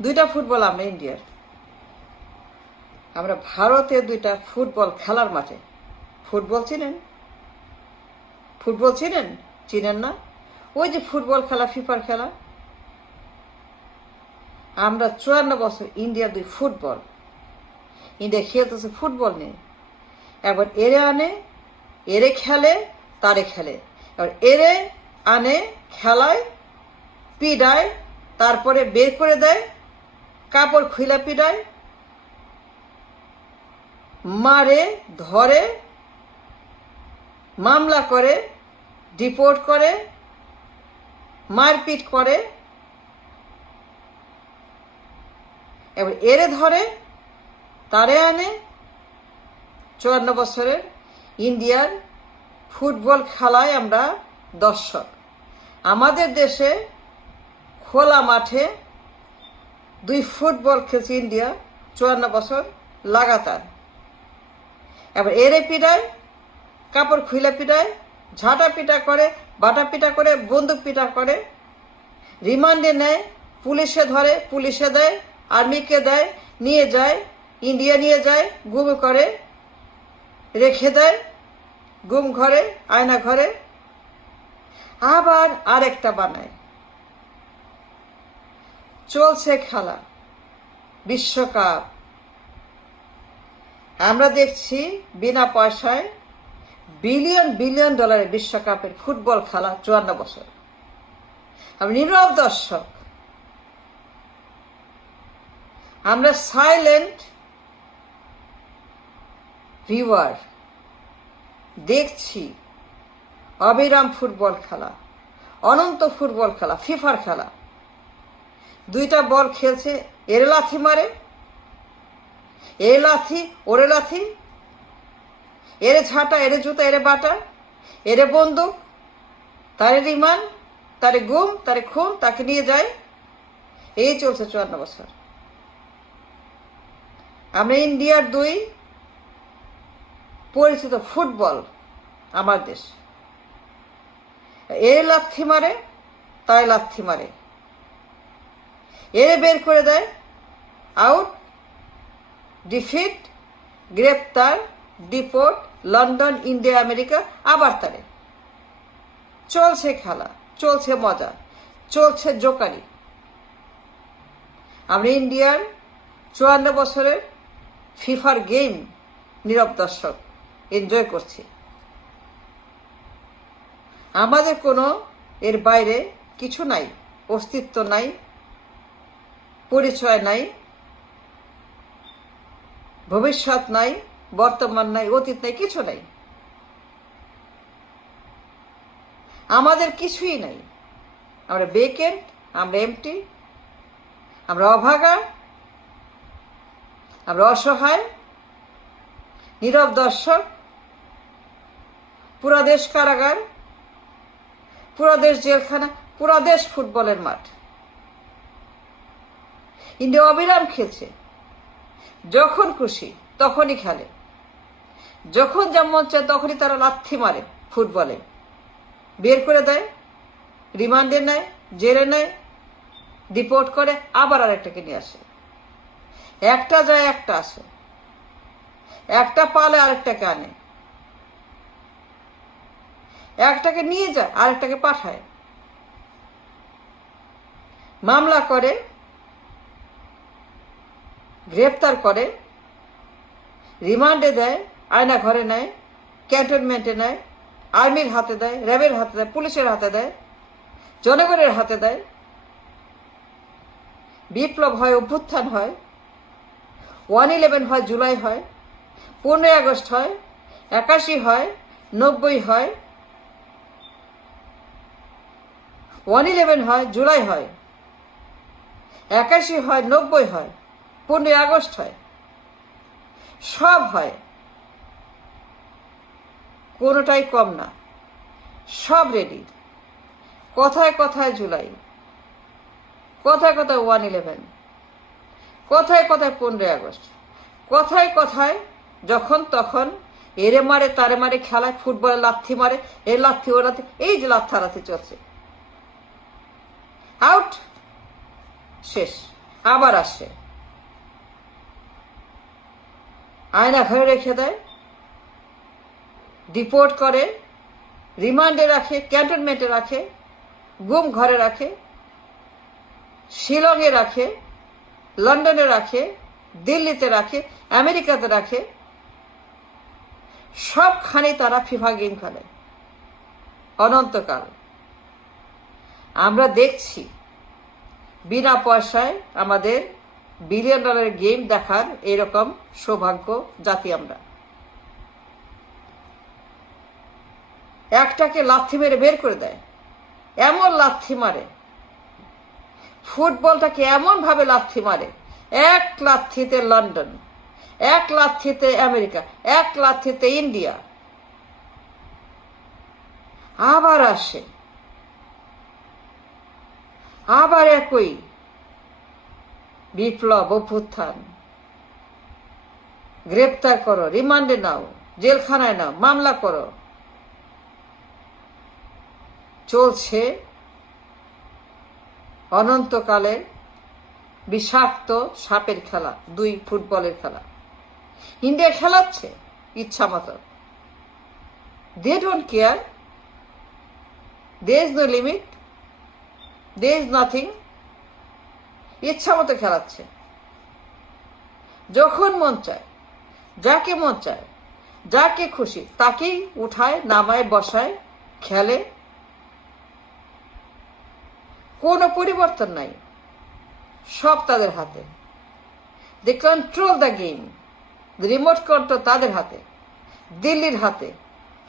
দুইটা ফুটবল আমরা ইন্ডিয়ার, আমরা ভারতে দুইটা ফুটবল খেলার মাঠে। ফুটবল চিনেন? ফুটবল চিনেন? চিনেন না? ওই যে ফুটবল খেলা, ফিফার খেলা, আমরা 54 বছর ইন্ডিয়ার দুই ফুটবল। ইন্ডিয়া খেলতেছে ফুটবল নিয়ে। একবার এরে আনে, এরে খেলে, তারে খেলে। এবার এরে আনে, খেলায়, পিডায়, তারপরে বের করে দেয়, কাপড় খুইলা পিডায়, মারে, ধরে, মামলা করে, ডিপোর্ট করে, মারপিট করে। এবার এরে ধরে, তারে আনে। 54 বছরের ইন্ডিয়ার ফুটবল খেলায় আমরা দর্শক। আমাদের দেশে খোলা মাঠে দুই ফুটবল খেলছে ইন্ডিয়া 54 বছর লাগাতার। এবার এরে পিটায়, কাপড় খুইলা পিটায়, ঝাঁটা পিটা করে, বাটা পিটা করে, বন্দুক পিটা করে, রিমান্ডে নেয়, পুলিশে ধরে, পুলিশে দেয়, আর্মিকে দেয়, নিয়ে যায়, ইন্ডিয়া নিয়ে যায়, গুম করে, রেখে দেয় গুম ঘরে, আয়না ঘরে, আবার আরেকটা বানায়। চলছে খেলা, বিশ্বকাপ। আমরা দেখছি বিনা পয়সায় বিলিয়ন বিলিয়ন ডলারের বিশ্বকাপের ফুটবল খেলা 54 বছর। আমি নীরব দর্শক, আমরা সাইলেন্ট ভিউয়ার, দেখছি অবিরাম ফুটবল খেলা, অনন্ত ফুটবল খেলা, ফিফার খেলা। দুইটা বল খেলছে, এর লাথি মারে, এ লাথি, ওরে লাথি, এরে ঝাঁটা, এরে জুতা, এরে বাটা, এরে বন্দুক, তারে রিমান্ড, তারে গুম, তারে খুন, তাকে নিয়ে যায়। এই চলছে 54 বছর। আমরা ইন্ডিয়ার দুই পরিচিত ফুটবল আমার দেশ। এ লাথি মারে, তাই লাথি মারে, এরে বের করে দেয়, আউট, ডিফিট, গ্রেপ্তার, ডিপোর্ট, লন্ডন, ইন্ডিয়া, আমেরিকা, আবার তারে। চলছে খেলা, চলছে মজা, চলছে জোকারি। আমরা ইন্ডিয়ার 54 বছরের ফিফার গেম নীরব দর্শক এনজয় করছি। আমাদের কোনো এর বাইরে কিছু নাই, অস্তিত্ব নাই, পরিচয় নাই, ভবিষ্যৎ নাই, বর্তমান নাই, অতীত নাই, কিছু নাই। আমাদের কিছুই নাই। আমরা ভেকেন্ট, আমরা এমটি, আমরা অভাগা, আমরা অসহায়, নীরব দর্শক। পুরা দেশ কারাগার, পুরা দেশ জেলখানা, পুরা দেশ ফুটবলের মাঠ। ইন্ডিয়া অবিরাম খেলছে, যখন খুশি তখনই খেলে, যখন যেমন চায় তখনই তারা লাথি মারে ফুটবলে, বের করে দেয়, রিমান্ডে নেয়, জেলে নেয়, ডিপোর্ট করে, আবার আরেকটাকে নিয়ে আসে। একটা যায়, একটা আসে, একটা পালে আরেকটাকে আনে, একটাকে নিয়ে যায়, আরেকটাকে পাঠায়, মামলা করে, গ্রেপ্তার করে, রিমান্ডে দেয়, আয়না ঘরে নেয়, ক্যান্টনমেন্টে নেয়, আর্মির হাতে দেয়, র্যাবের হাতে দেয়, পুলিশের হাতে দেয়, জনগণের হাতে দেয়। বিপ্লব হয়, অভ্যুত্থান হয়, 1/11 হয়, জুলাই হয়, 15 আগস্ট হয়, 81 হয়, 90 হয়, 1/11 হয়, জুলাই হয়, 81 হয়, 90 হয়, 15 আগস্ট হয়, সব হয়, কোনোটাই কম না, সব রেডি। কথায় কথায় জুলাই, কথায় কথায় 1/11, কথায় কথায় 15 আগস্ট, কথায় কথায় যখন তখন এরে মারে, তারে মারে, খেলায় ফুটবলে লাথি মারে, এ লাথি, ও লাথি, এই যে লাথালাথি চলছে। আউট, শেষ। আবার আসে, আয়না ঘরে রেখে দেয়, ডিপোর্ট করে, রিমান্ডে রাখে, ক্যান্টনমেন্টে রাখে, গুম ঘরে রাখে, শিলংয়ে রাখে, লন্ডনে রাখে, দিল্লিতে রাখে, আমেরিকাতে রাখে, সবখানে তারা ফিফা গেম খেলে অনন্তকাল। আমরা দেখছি বিনা পয়সায় আমাদের বিলিয়ন ডলারের গেম দেখার এরকম সৌভাগ্য জাতি আমরা। একটাকে লাথি মেরে বের করে দেয়, এমন লাথি মারে, ফুটবলটাকে এমন ভাবে লাথি মারে, এক লাথিতে লন্ডন, এক লাথিতে আমেরিকা, এক লাথিতে ইন্ডিয়া, আবার আসে, আবার একই বিপ্লব, অভ্যুত্থান, গ্রেপ্তার করো, রিমান্ডে নাও, জেলখানায় নাও, মামলা করো। চলছে অনন্তকালে বিষাক্ত সাপের খেলা, দুই ফুটবলের খেলা। ইন্ডিয়া খেলাচ্ছে ইচ্ছা মতো, they don't care, there is no limit, there is nothing, ইচ্ছা মতো খেলাচ্ছে। যখন মন চায়, যাকে মন চায়, যাকে খুশি তাকেই উঠায়, নামায়, বসায়, খেলে, কোনো পরিবর্তন নাই, সব তাদের হাতে। They control the game, remote control তাদের হাতে, দিল্লির হাতে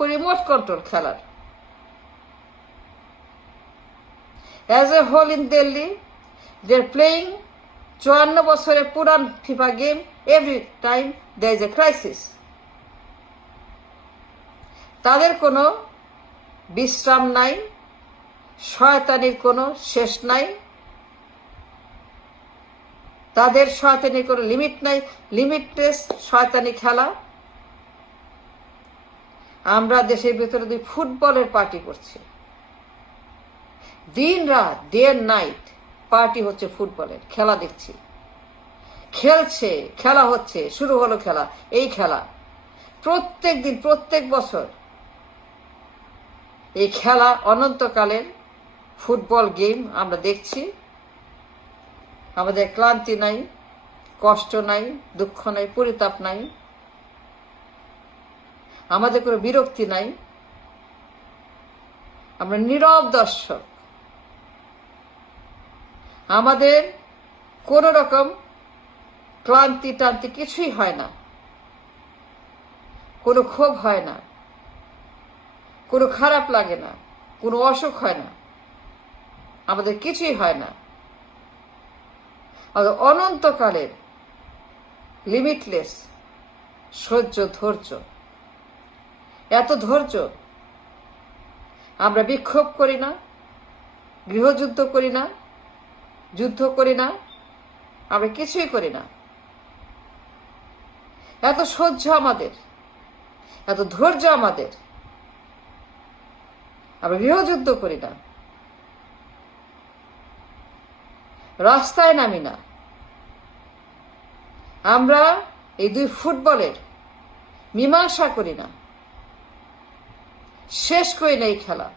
রিমোট কন্ট্রোল খেলার। As a whole in Delhi, they're playing 54 বছরের পুরান FIFA game. Every time there is a crisis, তাদের কোনো বিশ্রাম নাই, শয়তানির কোনো শেষ নাই, তাদের শয়তানির কোনো লিমিট নাই, লিমিটলেস শয়তানি খেলা। আমরা দেশের ভিতরে দুই ফুটবলের পার্টি করছি, দিন রাত, ডে এন্ড নাইট পার্টি হচ্ছে ফুটবলের, খেলা দেখছি, খেলছে, খেলা হচ্ছে, শুরু হলো খেলা। এই খেলা প্রত্যেক দিন, প্রত্যেক বছর এই খেলা অনন্তকালের ফুটবল গেম আমরা দেখছি। আমাদের ক্লান্তি নাই, কষ্ট নাই, দুঃখ নাই, পরিতাপ নাই, আমাদের কোনো বিরক্তি নাই, আমরা নীরব দর্শক। আমাদের কোন রকম ক্লান্তি টান্তি কিছুই হয় না, কোনো ক্ষোভ হয় না, কোনো খারাপ লাগে না, কোনো অসুখ হয় না, আমাদের কিছুই হয় না। অনন্তকালের লিমিটলেস সহ্য, ধৈর্য, এত ধৈর্য। আমরা বিক্ষোভ করি না, গৃহযুদ্ধ করি না, যুদ্ধ করি না, আমরা কিছুই করি না। এত সহ্য আমাদের, এত ধৈর্য আমাদের, আমরা গৃহযুদ্ধ করি না, রাস্তায় নামি না। আমরা এই দুই ফুটবলের মীমাংসা করি না, শেষ করি না এই খেলা।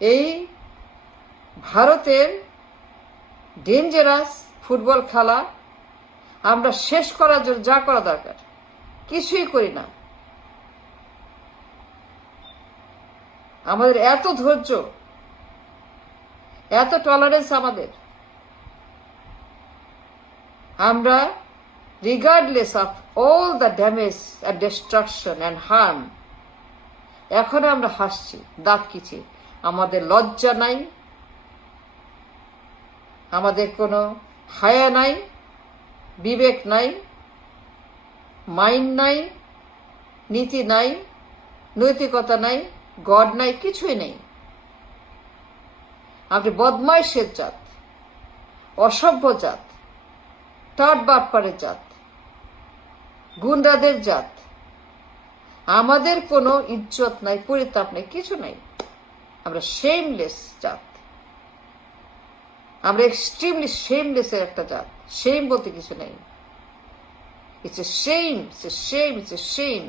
এই ভারতের ডেঞ্জারাস ফুটবল খেলা আমরা শেষ করার জন্য যা করা দরকার কিছুই করি না। আমাদের এত ধৈর্য, এত টলারেন্স আমাদের, আমরা regardless of all the damage and destruction and harm, এখন আমরা হাসছি, দাঁত খিচি। আমাদের লজ্জা নাই, আমাদের কোনো হায়া নাই, বিবেক নাই, মাইন্ড নাই, নীতি নাই, নৈতিকতা নাই, গড নাই, কিছুই নেই। আপনি বদমাইশের জাত, অসভ্য জাত, টাট বাটপাড়ের জাত, গুন্ডাদের জাত। আমাদের কোনো ইজ্জত নাই, পরিতাপ নাই, কিছু নাই। আমরা শেমলেস জাত। আমরা এক্সট্রিমলি শেমলেসের একটা জাত। শেম বলতে কিছু নেই। It's a shame, it's a shame, it's a shame.